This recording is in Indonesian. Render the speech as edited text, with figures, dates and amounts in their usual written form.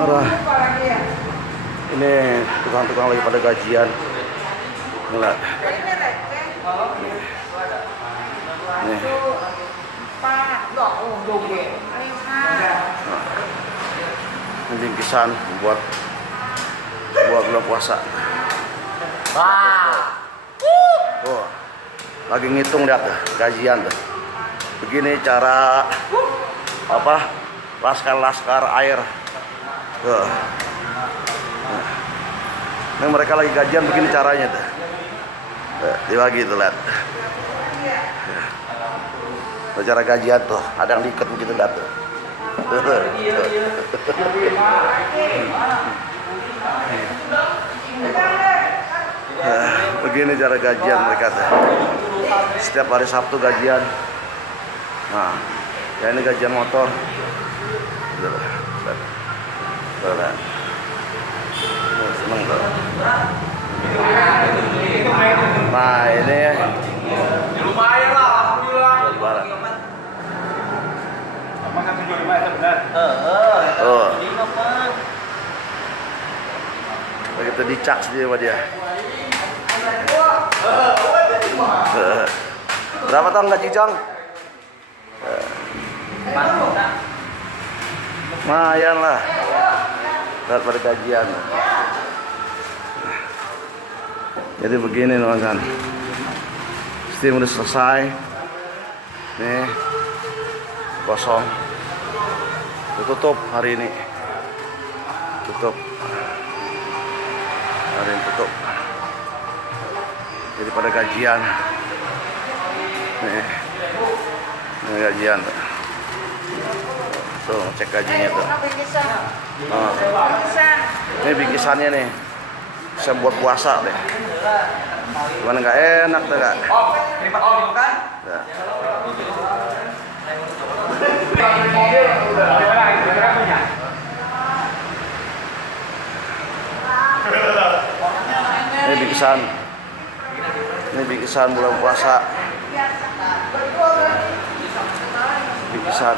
Arah. Ini tukang-tukang lagi pada gajian. Ngeliat. Nih. Ini bingkisan buat bulan puasa. Oh, lagi ngitung lihat tuh, gajian tuh. Begini cara apa? Laskar air. Tuh. Ini mereka lagi gajian begini caranya tuh. Dibagi tuh lihat. Tuh, cara gajian tuh, ada yang diikat begitu lihat tuh. Begini cara gajian mereka tuh. Setiap hari Sabtu gajian. Nah, ya ini gajian motor. Seneng tuh. Nah ini lumayan lah, alhamdulillah. Lebaran. Emang 175 itu benar? Oh. Begitu dicak sih sama dia. Berapa tahun gaji Jong? Lumayan lah. Lihat pada gajian. Jadi begini teman-teman. Steam udah selesai. Nih. Kosong. Tutup hari ini. Tutup. Hari ini tutup. Jadi pada gajian. Nih. Ini gajian tuh. Tuh, cek gajinya tuh. Oh. Ini bingkisannya nih. Bisa buat puasa deh. Gimana nggak enak tuh nggak? Kan? Ya. Ini bingkisan. Ini bingkisan bulan puasa. Bingkisan.